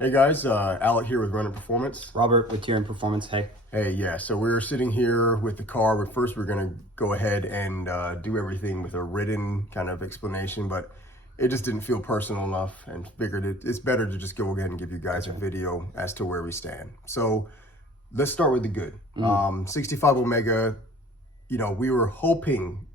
Hey guys, Alec here with Running Performance. Robert with Tier Performance. Hey. Hey, yeah, so we're sitting here with the car, but first we're going to go ahead and do everything with a written kind of explanation, but it just didn't feel personal enough and figured it's better to just go ahead and give you guys a video as to where we stand. So let's start with the good. 65 Omega, we were hoping,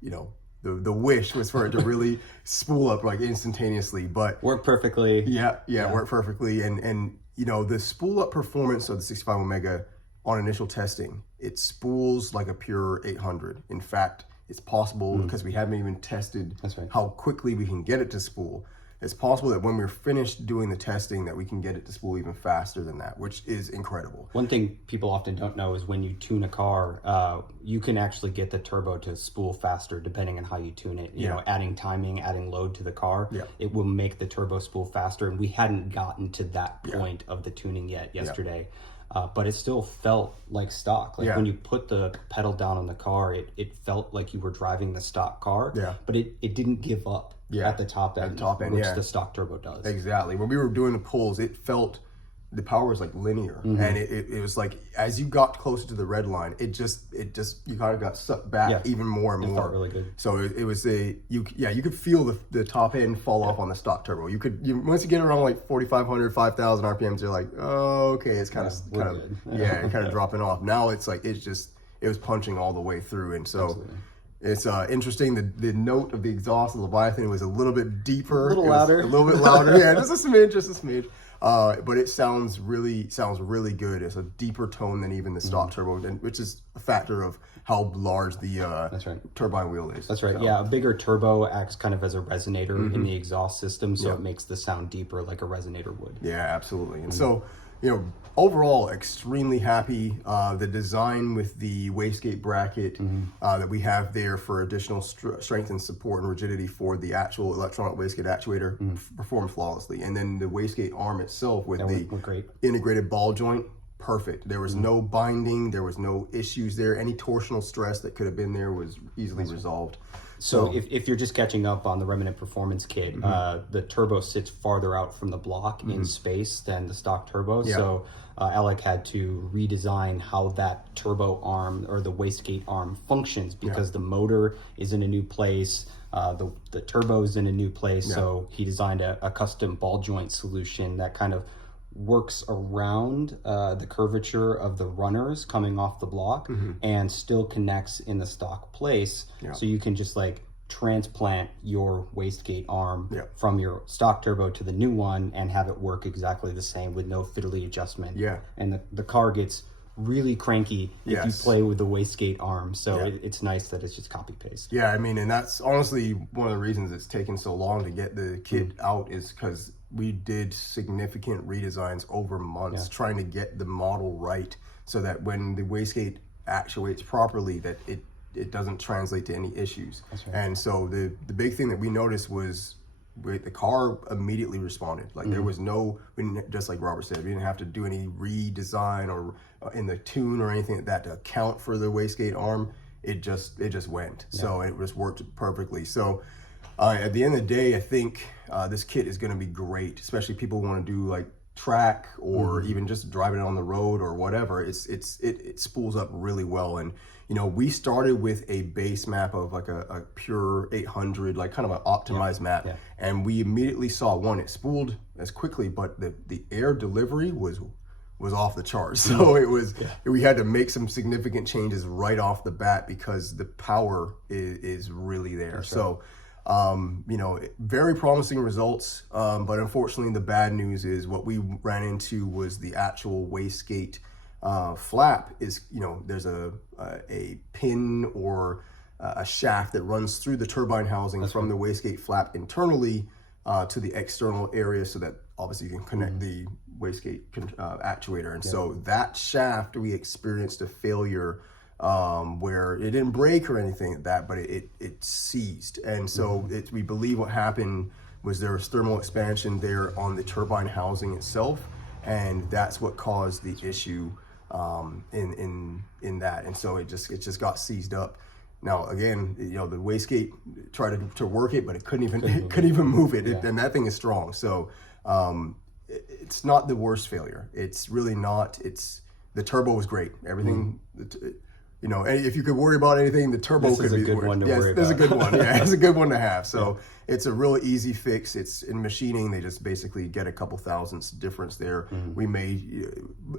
the wish was for it to really spool up like instantaneously, but Work perfectly. Yeah, worked perfectly. And the spool up performance of the 65 Omega on initial testing, it spools like a pure 800. In fact, it's possible because we haven't even tested how quickly we can get it to spool. It's possible that when we're finished doing the testing that we can get it to spool even faster than that, which is incredible. One thing people often don't know is when you tune a car, you can actually get the turbo to spool faster depending on how you tune it. You know, adding timing, adding load to the car, it will make the turbo spool faster. And we hadn't gotten to that point of the tuning yet yesterday. But it still felt like stock. Like when you put the pedal down on the car, it felt like you were driving the stock car, but it didn't give up at the top end, which the stock turbo does. Exactly. When we were doing the pulls, it felt, the power was like linear. And it was like, as you got closer to the red line, it just you kind of got sucked back even more and more. It felt really good. So it was you could feel the top end fall off on the stock turbo. Once you get around like 4,500, 5,000 RPMs, you're like, oh, okay, it's kind of dropping off. Now it's like, it was punching all the way through. And so it's interesting. The note of the exhaust of the Leviathan was a little bit deeper. A little louder. A little bit louder. Yeah, just a smidge. But it sounds really good. It's a deeper tone than even the stock turbo, which is a factor of how large the turbine wheel is. That's right. So, yeah, a bigger turbo acts kind of as a resonator in the exhaust system, so it makes the sound deeper like a resonator would. Yeah, absolutely. And so, overall, extremely happy. The design with the wastegate bracket that we have there for additional strength and support and rigidity for the actual electronic wastegate actuator performed flawlessly. And then the wastegate arm itself with the integrated ball joint, perfect. There was no binding, there was no issues there. Any torsional stress that could have been there was easily resolved. So if you're just catching up on the Remnant Performance Kit, the turbo sits farther out from the block in space than the stock turbo. So Alec had to redesign how that turbo arm or the wastegate arm functions because the motor is in a new place, the turbo is in a new place. So he designed a custom ball joint solution that kind of works around the curvature of the runners coming off the block and still connects in the stock place. So you can just like transplant your wastegate arm from your stock turbo to the new one and have it work exactly the same with no fiddly adjustment. And the car gets really cranky if you play with the wastegate arm. So it's nice that it's just copy paste. Yeah, I mean, and that's honestly one of the reasons it's taken so long to get the kit out is because we did significant redesigns over months trying to get the model right so that when the wastegate actuates properly that it doesn't translate to any issues. And so the big thing that we noticed was the car immediately responded. Like there was just like Robert said, we didn't have to do any redesign or in the tune or anything like that to account for the wastegate arm. It just went. So it just worked perfectly. So at the end of the day, I think this kit is going to be great, especially people who want to do like track or even just driving it on the road or whatever. It spools up really well. And we started with a base map of like a pure 800, like kind of an optimized map, and we immediately saw it spooled as quickly, but the air delivery was off the charts. So we had to make some significant changes right off the bat because the power is really there. So very promising results, but unfortunately the bad news is what we ran into was the actual wastegate flap is, there's a pin or a shaft that runs through the turbine housing from the wastegate flap internally to the external area so that obviously you can connect the wastegate actuator. And so that shaft, we experienced a failure where it didn't break or anything like that, but it seized. And so we believe what happened was there was thermal expansion there on the turbine housing itself, and that's what caused the issue in that. And so it just got seized up. Now again, the wastegate tried to work it, but it couldn't even move it. And that thing is strong. So it's not the worst failure. It's really not. It's the turbo was great. Everything, you know, if you could worry about anything, the turbo This could is a be good one to worry This is a about. good one. Yeah, it's a good one to have. So it's a really easy fix. It's in machining. They just basically get a couple thousandths difference there. We may,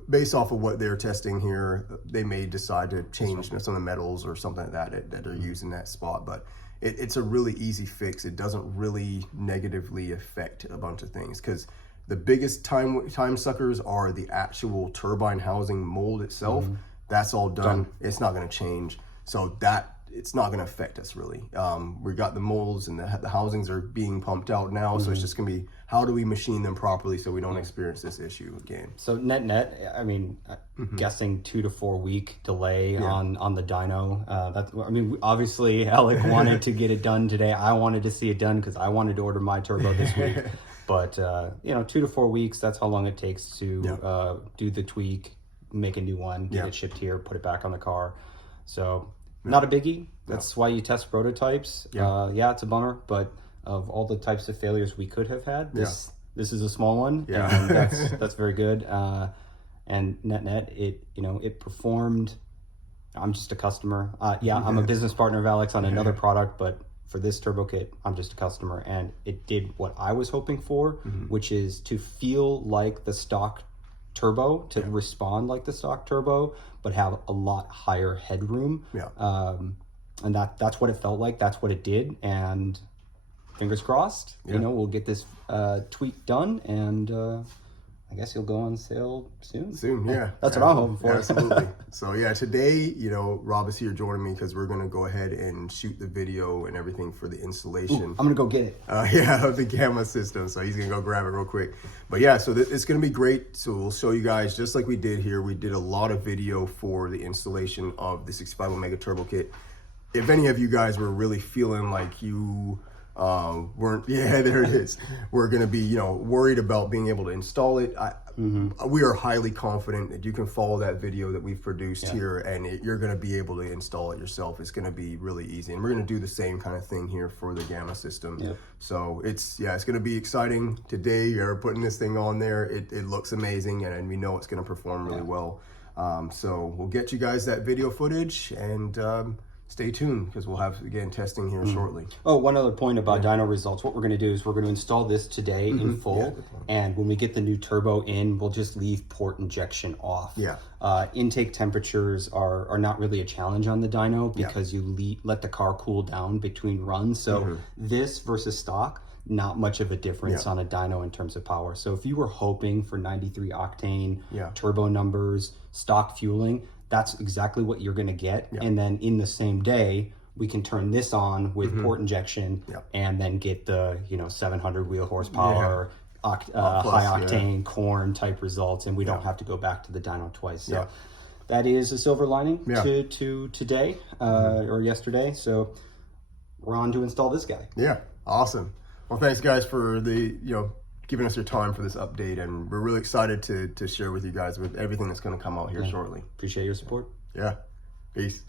based off of what they're testing here, they may decide to change some of the metals or something like that are used in that spot. But it's a really easy fix. It doesn't really negatively affect a bunch of things, because the biggest time suckers are the actual turbine housing mold itself. That's all done. It's not going to change. So that it's not going to affect us really. We got the molds and the housings are being pumped out now. So it's just going to be, how do we machine them properly so we don't experience this issue again? So net, I mean, guessing 2 to 4 week delay on the dyno. That's, I mean, obviously Alec wanted to get it done today. I wanted to see it done because I wanted to order my turbo this week. But you know, 2 to 4 weeks, that's how long it takes to do the tweak, make a new one, get it shipped here, put it back on the car. So not a biggie. That's why you test prototypes. Yeah, it's a bummer, but of all the types of failures we could have had, this is a small one. And that's very good. And net, it performed. I'm just a customer. I'm a business partner of Alex on another product, but for this turbo kit, I'm just a customer, and it did what I was hoping for, which is to feel like the stock turbo, to respond like the stock turbo, but have a lot higher headroom. And that's what it felt like. That's what it did. And fingers crossed, you know, we'll get this tweak done, and I guess he'll go on sale soon. That's what I'm hoping for. Absolutely. So today, you know, Rob is here joining me because we're going to go ahead and shoot the video and everything for the installation. I'm going to go get it. Of the Gamma system. So he's going to go grab it real quick. But so it's going to be great. So we'll show you guys, just like we did here. We did a lot of video for the installation of the 65 Omega Turbo Kit. If any of you guys were really feeling like you weren't, there it is, we're going to be, you know, worried about being able to install it, we are highly confident that you can follow that video that we've produced here, and you're going to be able to install it yourself. It's going to be really easy, and we're going to do the same kind of thing here for the Gamma system. So it's going to be exciting. Today you're putting this thing on there. It looks amazing, and we know it's going to perform really well. So we'll get you guys that video footage, and stay tuned, because we'll have, again, testing here shortly. Oh, one other point about dyno results. What we're going to do is we're going to install this today in full, and when we get the new turbo in, we'll just leave port injection off. Intake temperatures are not really a challenge on the dyno, because you let the car cool down between runs. So this versus stock, not much of a difference on a dyno in terms of power. So if you were hoping for 93 octane turbo numbers, stock fueling, that's exactly what you're going to get. And then in the same day, we can turn this on with port injection and then get the 700 wheel horsepower, high octane corn type results, and we don't have to go back to the dyno twice. So that is a silver lining to today or yesterday. So we're on to install this guy. Awesome. Well, thanks guys for the giving us your time for this update, and we're really excited to share with you guys with everything that's going to come out here shortly. Appreciate your support. Peace.